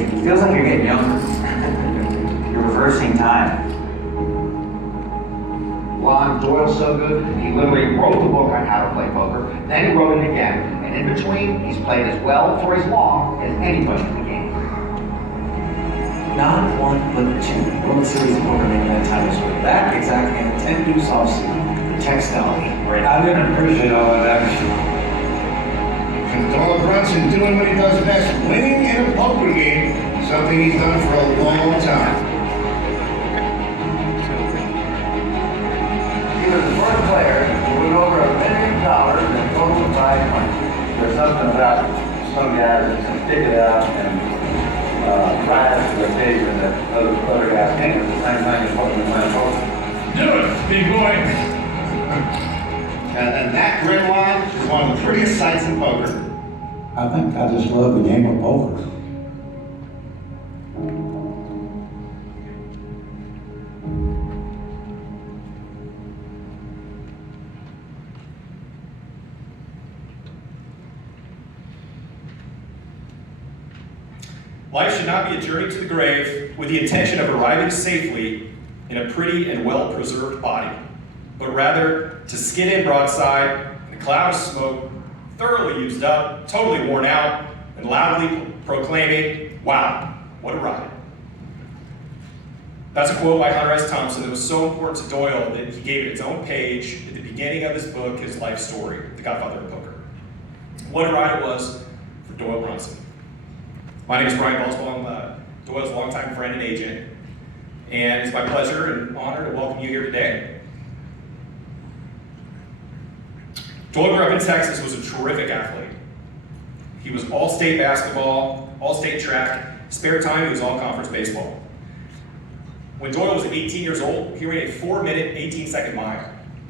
It feels like you're getting younger. You're reversing time. Lon Doyle's so good, he literally wrote the book on how to play poker, then he wrote it again, and in between, he's played as well for as long as anybody in the game. Not one, but two World Series of Poker making that title swing. That exactly, and 10 deuce offsuit. Textology. Right. I didn't appreciate all of that. And Doyle Brunson doing what he does best, winning in a poker game, something he's done for a long time. He was the first player to win over $1 million in total prize money. There's something about some guys that can stick it out and rise to the occasion that other guys can't. It's the same thing as what we playing poker. Do it, big boy. And that grid line is one of the prettiest sights in poker. I think I just love the game of poker. Life should not be a journey to the grave with the intention of arriving safely in a pretty and well-preserved body, but rather to skid in broadside in a cloud of smoke, thoroughly used up, totally worn out, and loudly proclaiming, "Wow, what a ride." That's a quote by Hunter S. Thompson that was so important to Doyle that he gave it its own page at the beginning of his book, his life story, The Godfather of Poker. What a ride it was for Doyle Brunson. My name is Brian Balsbaum, Doyle's longtime friend and agent, and it's my pleasure and honor to welcome you here today. Doyle grew up in Texas, was a terrific athlete. He was all-state basketball, all-state track, spare time he was all-conference baseball. When Doyle was 18 years old, he ran a 4-minute, 18-second mile.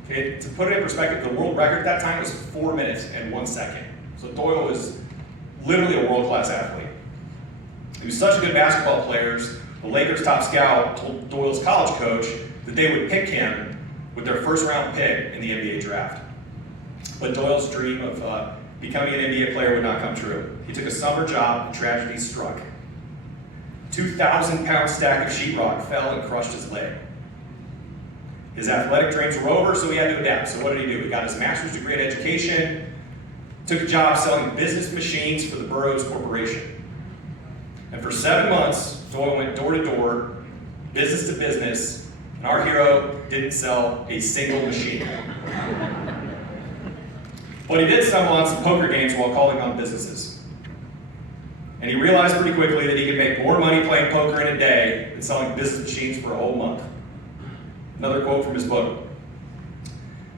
Okay? To put it in perspective, the world record at that time was 4 minutes and 1 second. So Doyle was literally a world-class athlete. He was such a good basketball player, the Lakers' top scout told Doyle's college coach that they would pick him with their first-round pick in the NBA draft. But Doyle's dream of becoming an NBA player would not come true. He took a summer job and tragedy struck. 2,000-pound stack of sheetrock fell and crushed his leg. His athletic dreams were over, so he had to adapt. So what did he do? He got his master's degree in education, took a job selling business machines for the Burroughs Corporation. And for 7 months, Doyle went door to door, business to business, and our hero didn't sell a single machine. But he did stumble on some poker games while calling on businesses. And he realized pretty quickly that he could make more money playing poker in a day than selling business machines for a whole month. Another quote from his book.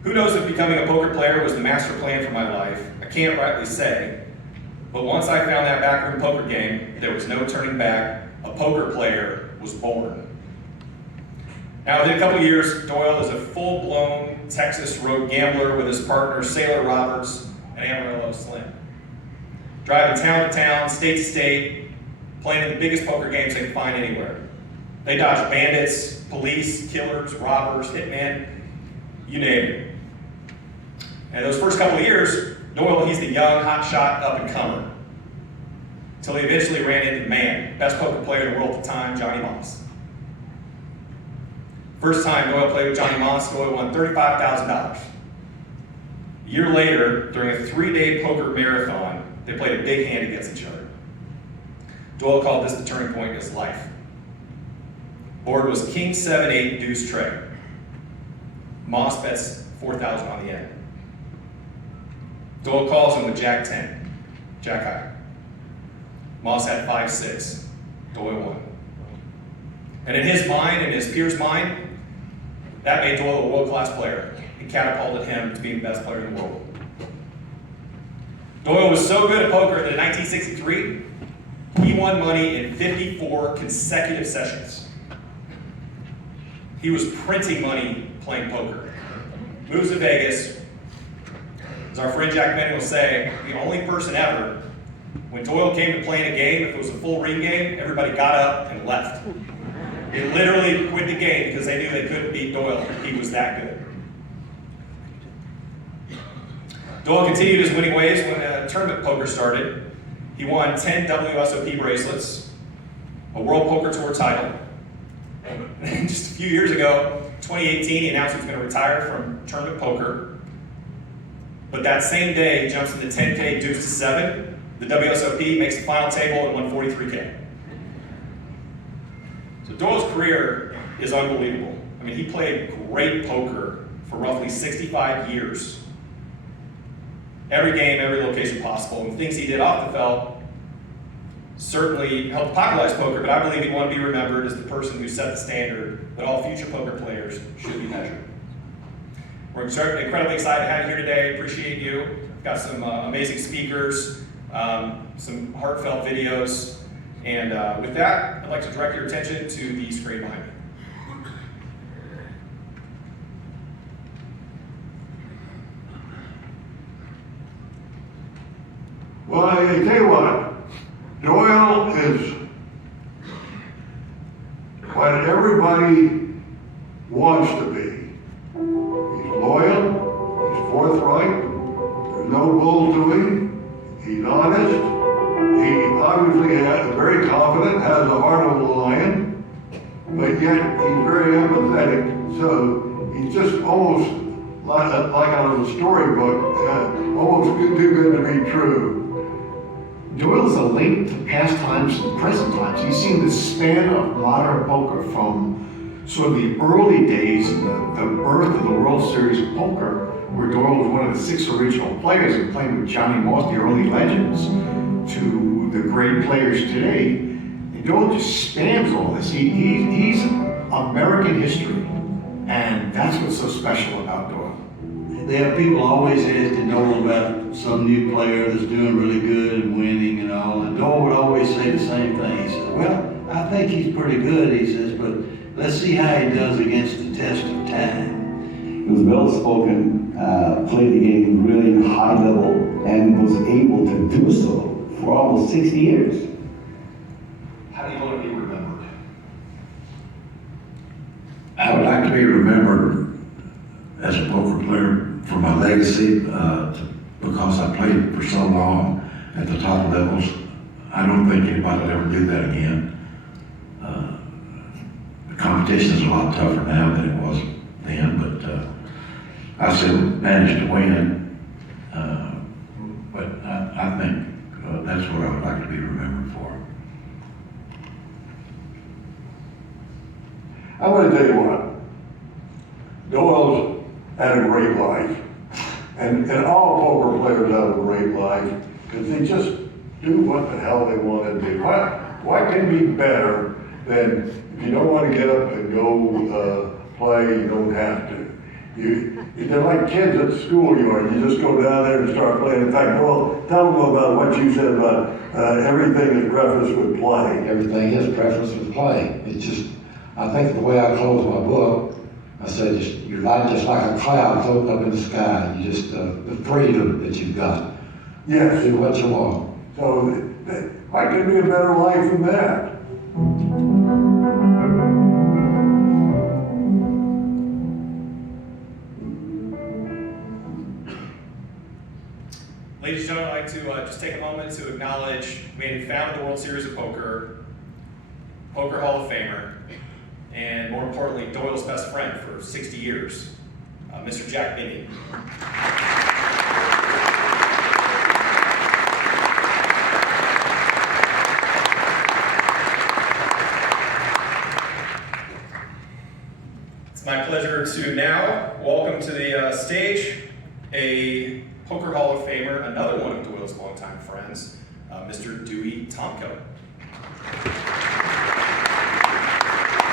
"Who knows if becoming a poker player was the master plan for my life? I can't rightly say. But once I found that backroom poker game, there was no turning back. A poker player was born." Now, within a couple years, Doyle is a full-blown Texas road gambler with his partner Sailor Roberts and Amarillo Slim. Driving town to town, state to state, playing in the biggest poker games they can find anywhere. They dodge bandits, police, killers, robbers, hitmen, you name it. And those first couple of years, Doyle, he's the young, hotshot, up-and-comer. Until he eventually ran into the man, best poker player in the world at the time, Johnny Moss. First time Doyle played with Johnny Moss, Doyle won $35,000. A year later, during a 3-day poker marathon, they played a big hand against each other. Doyle called this the turning point in his life. Board was King 7-8 deuce tray. Moss bets $4,000 on the end. Doyle calls him with Jack 10, Jack high. Moss had 5-6, Doyle won. And in his mind, in his peers' mind, that made Doyle a world-class player and catapulted him to being the best player in the world. Doyle was so good at poker that in 1963, he won money in 54 consecutive sessions. He was printing money playing poker. Moves to Vegas. As our friend Jack Benning will say, the only person ever, when Doyle came to play in a game, if it was a full ring game, everybody got up and left. They literally quit the game because they knew they couldn't beat Doyle. He was that good. Doyle continued his winning ways when tournament poker started. He won 10 WSOP bracelets, a World Poker Tour title. And just a few years ago, 2018, he announced he was going to retire from tournament poker. But that same day, he jumps into 10K deuce to 7. The WSOP makes the final table and won 43K. So Doyle's career is unbelievable. I mean, he played great poker for roughly 65 years. Every game, every location possible. And things he did off the felt certainly helped popularize poker, but I believe he wanted to be remembered as the person who set the standard that all future poker players should be measured. We're incredibly excited to have you here today. Appreciate you. We've got some amazing speakers, some heartfelt videos, and with that, I'd like to direct your attention to the screen behind me. Well, I tell you what, Doyle is what everybody wants to be. He's loyal, he's forthright, there's no bull to him, he's honest, he obviously is very confident, has the heart of a lion, but yet he's very empathetic, so he's just almost like out of a storybook, almost too good to be true. Doyle is a link to past times and present times. He's seen the span of modern poker from sort of the early days, the birth of the World Series of Poker, where Doyle was one of the 6 original players and playing with Johnny Moss, the early legends, to the great players today. And Doyle just spans all this. He's American history, and that's what's so special about Doyle. There are people always asking Doyle about some new player that's doing really good and winning and all, and Doyle would always say the same thing. He said, well, I think he's pretty good, he says, but let's see how he does against the test of time. He was well-spoken, played the game really high level, and was able to do so for almost 60 years. How do you want to be remembered? I would like to be remembered as a poker player for my legacy, because I played for so long at the top levels. I don't think anybody will ever do that again. The competition is a lot tougher now than it was then, but I still managed to win. But I think that's what I would like to be remembered for. I'm going to tell you what, Doyle's had a great life, and all poker players have a great life, because they just do what the hell they want to do. What can be better than if you don't want to get up and go play, you don't have to. They're like kids at the schoolyard. You just go down there and start playing. In fact, well, tell them about what you said about everything is prefaced with play. Everything is prefaced with play. It's just, I think the way I close my book, I said, you're not just like a cloud floating up in the sky. You just, the freedom that you've got. Yes. Do what you want. So, what could be a better life than that? Ladies and gentlemen, I'd like to just take a moment to acknowledge the man who founded the World Series of Poker, Poker Hall of Famer, and more importantly, Doyle's best friend for 60 years, Mr. Jack Binney. It's my pleasure to now welcome to the stage a Poker Hall of Famer, another one of Doyle's longtime friends, Mr. Dewey Tomko.